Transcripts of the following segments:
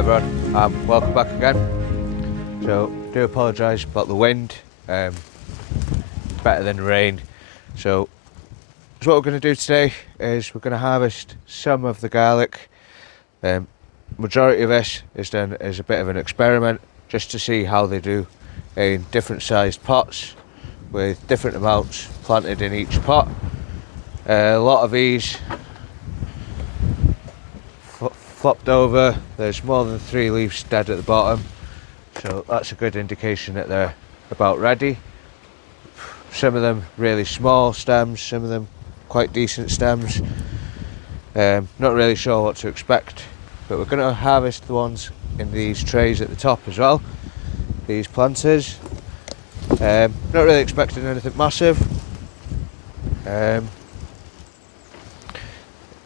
everyone, welcome back again. So, do apologise about the wind, it's better than rain. So what we're going to do today is we're going to harvest some of the garlic. Majority of this is done as a bit of an experiment, just to see how they do in different sized pots with different amounts planted in each pot. A lot of these flopped over. There's more than 3 leaves dead at the bottom, so that's a good indication that they're about ready. Some of them really small stems, some of them quite decent stems. Not really sure what to expect, but we're going to harvest the ones in these trays at the top as well, these planters. Not really expecting anything massive.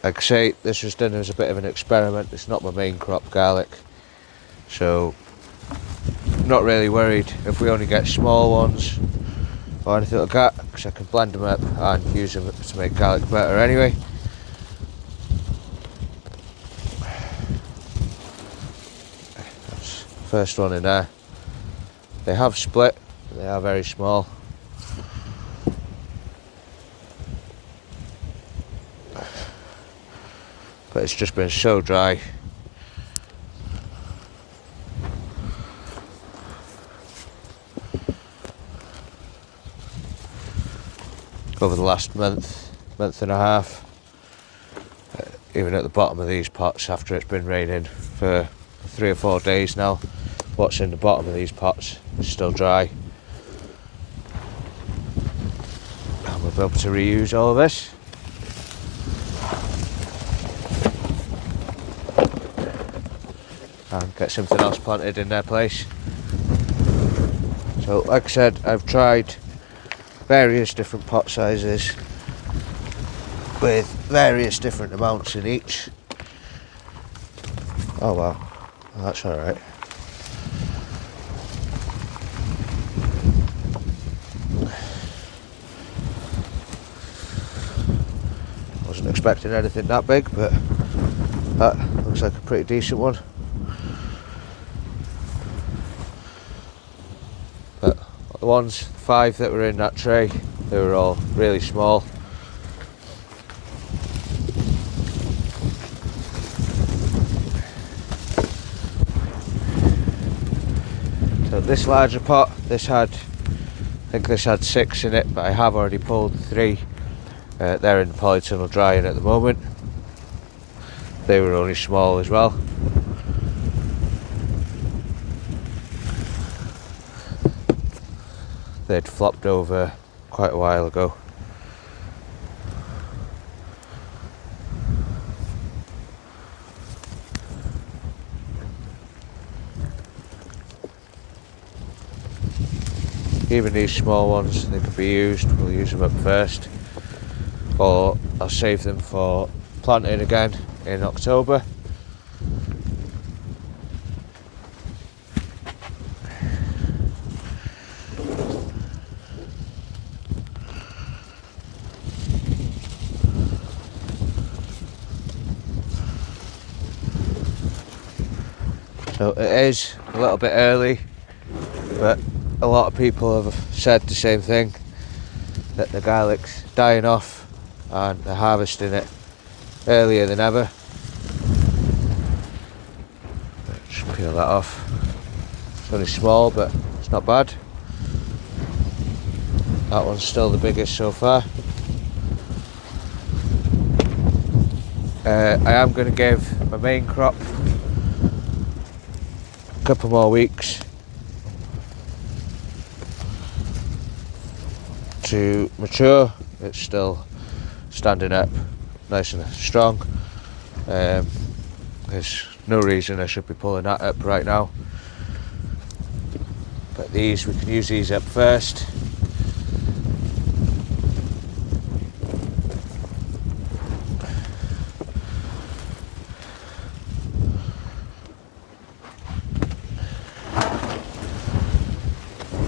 Like I say, this was done as a bit of an experiment. It's not my main crop, garlic, so not really worried if we only get small ones or anything like that, because I can blend them up and use them to make garlic better anyway. That's the first one in there. They have split, but they are very small. But it's just been so dry. Over the last month and a half, even at the bottom of these pots, after it's been raining for 3 or 4 days now, what's in the bottom of these pots is still dry. And we'll be able to reuse all of this. And get something else planted in their place. So like I said, I've tried various different pot sizes with various different amounts in each. Oh wow, that's alright. Wasn't expecting anything that big, but that looks like a pretty decent one. But the ones, 5 that were in that tray, they were all really small. So this larger pot, I think this had 6 in it, but I have already pulled 3. They're in the polytunnel drying at the moment. They were only small as well. They'd flopped over quite a while ago. Even these small ones, they could be used. We'll use them up first, or I'll save them for planting again in October. So it is a little bit early, but a lot of people have said the same thing, that the garlic's dying off and they're harvesting it earlier than ever. Just peel that off. It's only small, but it's not bad. That one's still the biggest so far. I am going to give my main crop a couple more weeks to mature. It's still standing up nice and strong. There's no reason I should be pulling that up right now, but these, we can use these up first.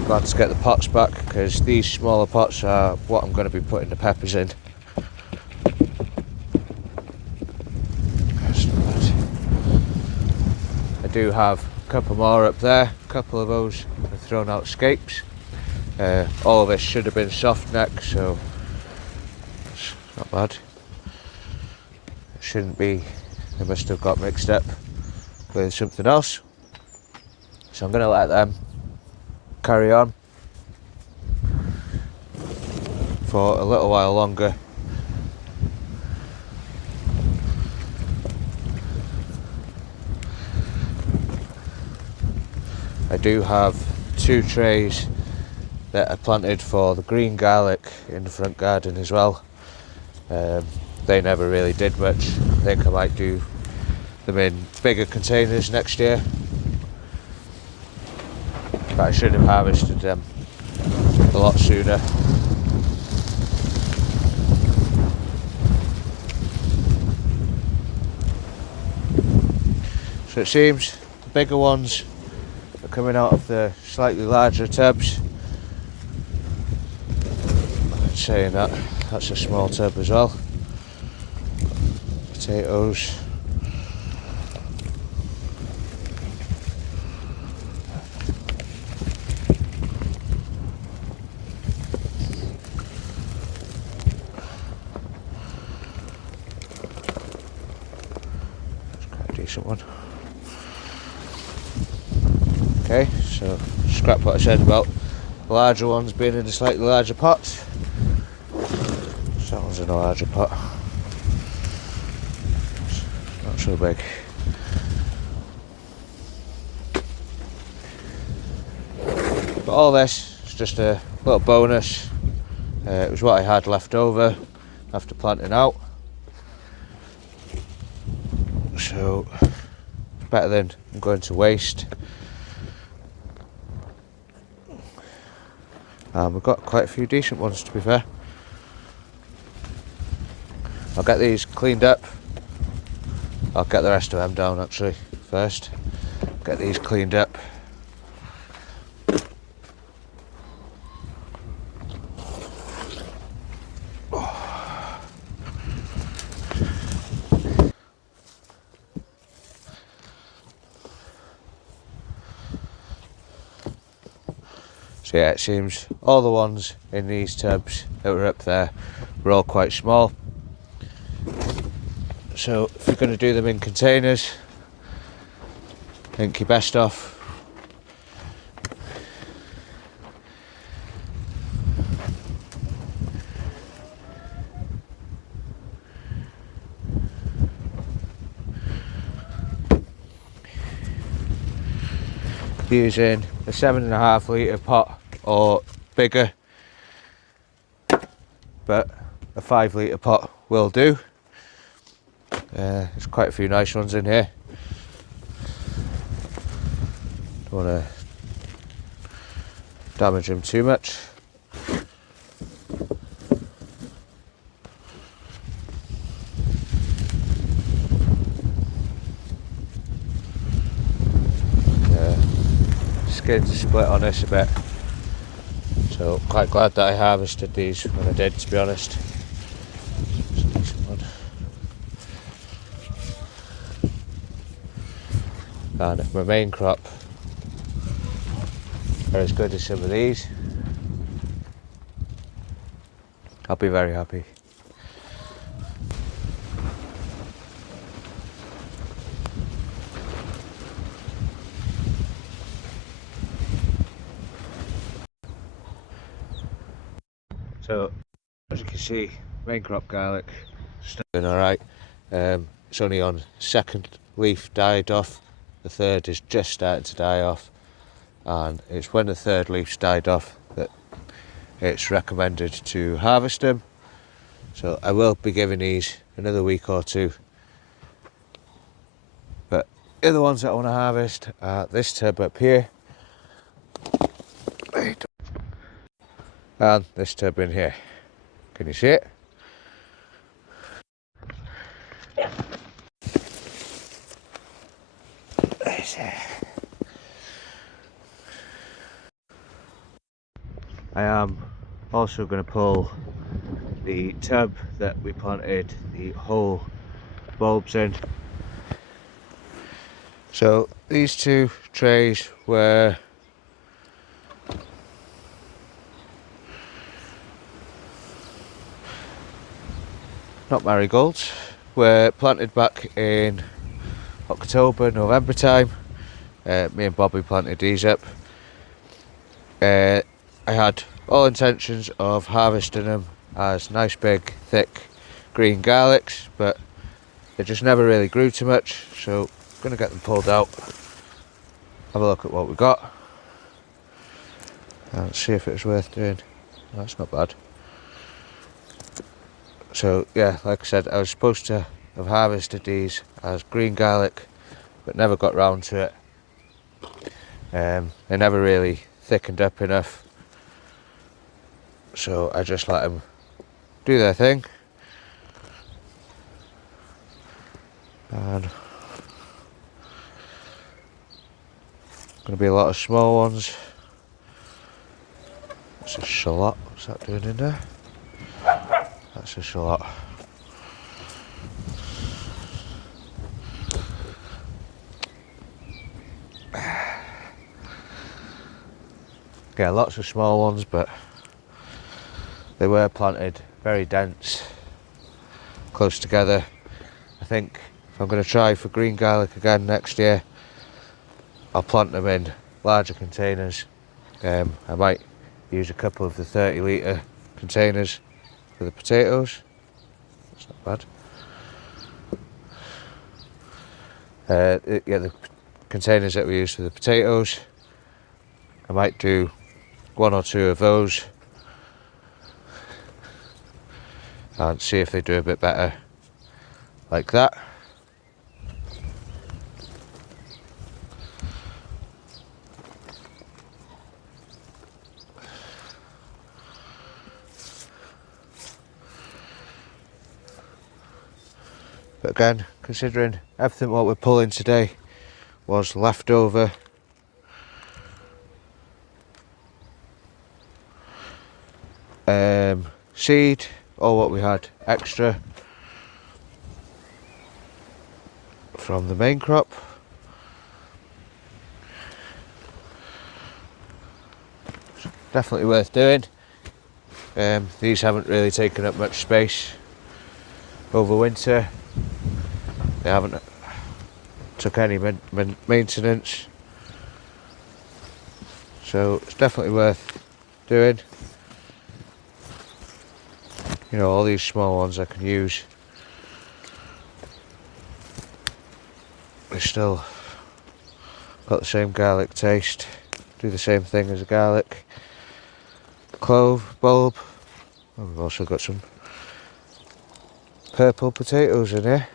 Glad to get the pots back, because these smaller pots are what I'm going to be putting the peppers in. do have a couple more up there. A couple of those have thrown out scapes. All of this should have been soft neck, so it's not bad. It shouldn't be. They must have got mixed up with something else. So I'm going to let them carry on for a little while longer. I do have 2 trays that are planted for the green garlic in the front garden as well. They never really did much. I think I might do them in bigger containers next year. But I should have harvested them a lot sooner. So it seems the bigger ones are coming out of the slightly larger tubs. I'm saying that, that's a small tub as well. Potatoes. Decent one. Okay, so scrap what I said about the larger ones being in a slightly larger pot. So that one's in a larger pot. It's not so big. But all this is just a little bonus. It was what I had left over after planting out. So better than going to waste. We've got quite a few decent ones, to be fair. I'll get these cleaned up. I'll get the rest of them down actually first. Get these cleaned up. So yeah, it seems all the ones in these tubs that were up there were all quite small. So if you're going to do them in containers, I think you're best off using a 7.5 litre pot or bigger, but a 5 litre pot will do. There's quite a few nice ones in here. Don't want to damage them too much. Skin's split on this a bit, so quite glad that I harvested these when I did, to be honest. And if my main crop are as good as some of these, I'll be very happy. So, as you can see, main crop garlic still doing alright. It's only on second leaf died off. The third is just starting to die off, and it's when the third leaf's died off that it's recommended to harvest them. So I will be giving these another week or two. But the other ones that I want to harvest are this tub up here and this tub in here. Can you see it? I am also going to pull the tub that we planted the whole bulbs in. So these two trays were not marigolds, were planted back in October, November time. Me and Bobby planted these up. I had all intentions of harvesting them as nice big thick green garlics, but they just never really grew too much, so I'm going to get them pulled out, have a look at what we got and see if it's worth doing. That's not bad. So yeah, like I said, I was supposed to have harvested these as green garlic, but never got round to it. They never really thickened up enough, so I just let them do their thing. And going to be a lot of small ones. That's a shallot. What's that doing in there? That's a shallot. Yeah, lots of small ones, but they were planted very dense, close together. I think if I'm going to try for green garlic again next year, I'll plant them in larger containers. I might use a couple of the 30-litre containers for the potatoes. That's not bad. Yeah, the containers that we use for the potatoes, I might do 1 or 2 of those and see if they do a bit better like that. But again, considering everything what we're pulling today was leftover, seed, or what we had extra from the main crop, definitely worth doing. These haven't really taken up much space over winter. They haven't took any maintenance, so it's definitely worth doing. You know, all these small ones I can use. They still got the same garlic taste, do the same thing as a garlic. Clove, bulb. Oh, we've also got some purple potatoes in here.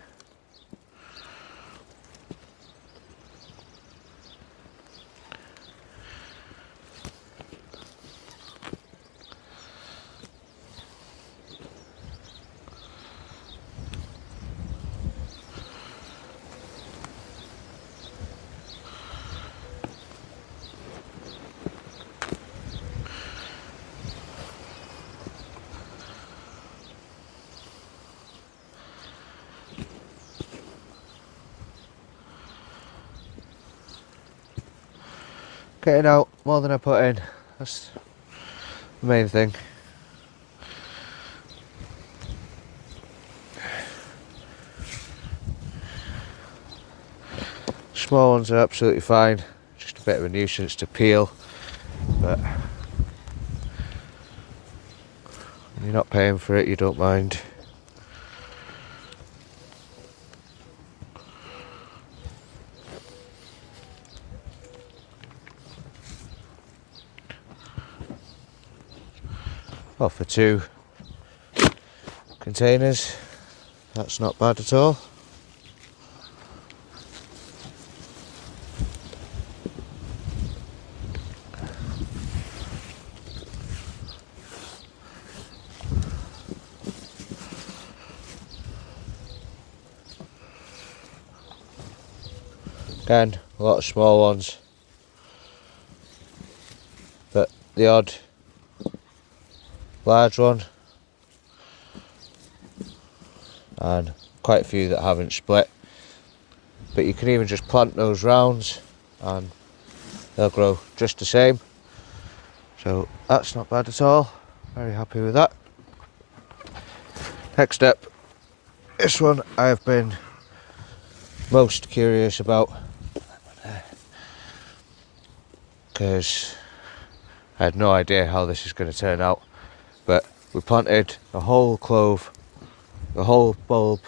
Getting out more than I put in, that's the main thing. Small ones are absolutely fine, just a bit of a nuisance to peel, but when you're not paying for it, you don't mind. Well, for 2 containers, that's not bad at all. Again, a lot of small ones, but the odd large one, and quite a few that haven't split. but you can even just plant those rounds and they'll grow just the same. So that's not bad at all. Very happy with that. Next up, this one I've been most curious about because I had no idea how this is going to turn out, but we planted a whole clove, the whole bulb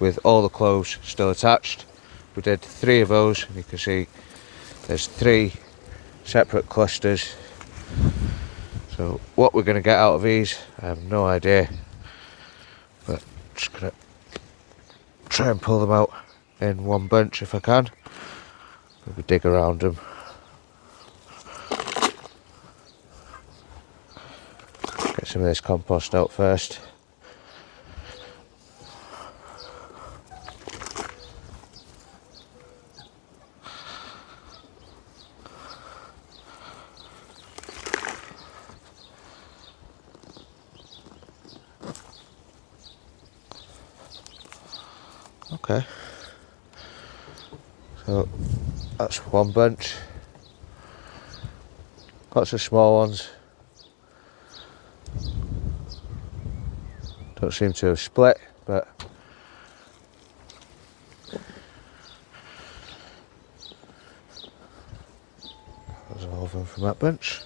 with all the cloves still attached. We did 3 of those, and you can see there's 3 separate clusters. So what we're going to get out of these, I have no idea, but just going to try and pull them out in one bunch if I can. Maybe dig around them. Get some of this compost out first. Okay, so that's one bunch. Lots of small ones. Don't seem to have split, but there's all of them from that bunch.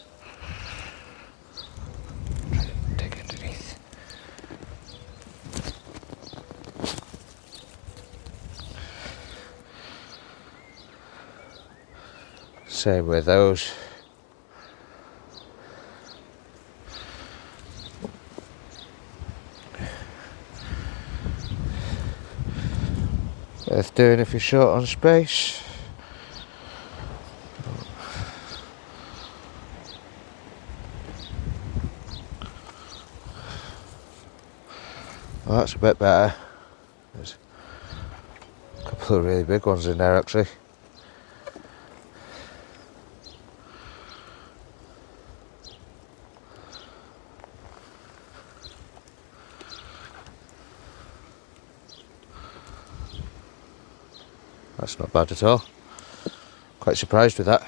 Try to dig underneath. Same with those. Worth doing if you're short on space. Well, that's a bit better. There's a couple of really big ones in there actually. That's not bad at all. Quite surprised with that.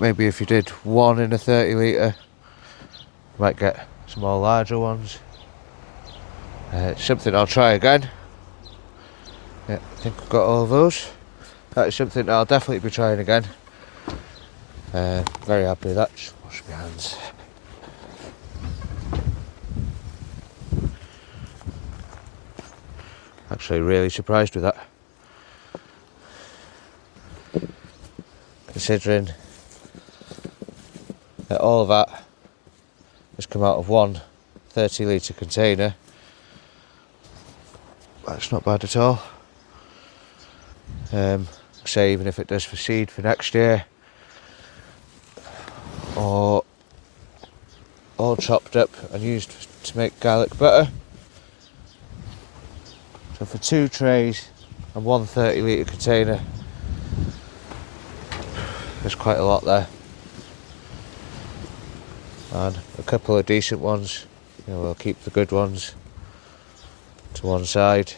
Maybe if you did 1 in a 30 litre, you might get some more larger ones. It's something I'll try again. Yeah, I think I've got all of those. That is something I'll definitely be trying again. Very happy with that. Just wash my hands. Actually really surprised with that. Considering that all of that has come out of one 30 litre container. That's not bad at all. Say even if it does for seed for next year, or all chopped up and used to make garlic butter. So for 2 trays and one 30 litre container, there's quite a lot there. And a couple of decent ones, you know, we'll keep the good ones to one side.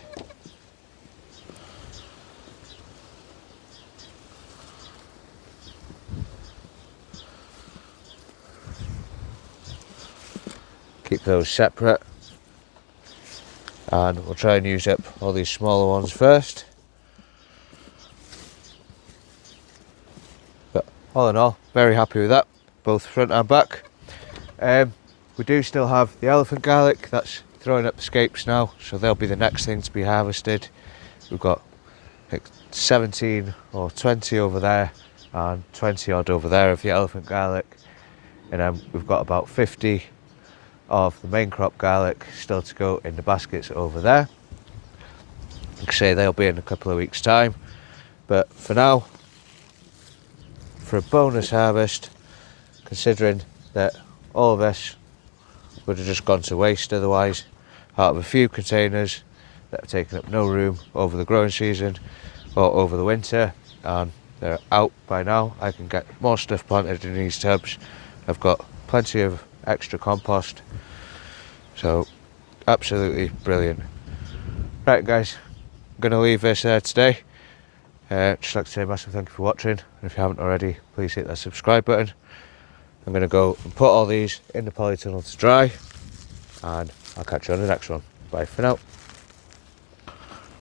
Keep those separate. And we'll try and use up all these smaller ones first. But all in all, very happy with that, both front and back. We do still have the elephant garlic that's throwing up the scapes now, so they'll be the next thing to be harvested. We've got like 17 or 20 over there and 20 odd over there of the elephant garlic, and then we've got about 50 of the main crop garlic still to go in the baskets over there. Like I say, they'll be in a couple of weeks' time, but for now, for a bonus harvest, considering that all of this would have just gone to waste otherwise, out of a few containers that have taken up no room over the growing season or over the winter, and they're out by now, I can get more stuff planted in these tubs. I've got plenty of extra compost, so absolutely brilliant. Right guys, I'm going to leave this there today. Just like to say a massive thank you for watching, and if you haven't already, please hit that subscribe button. I'm going to go and put all these in the polytunnel to dry, and I'll catch you on the next one. Bye for now.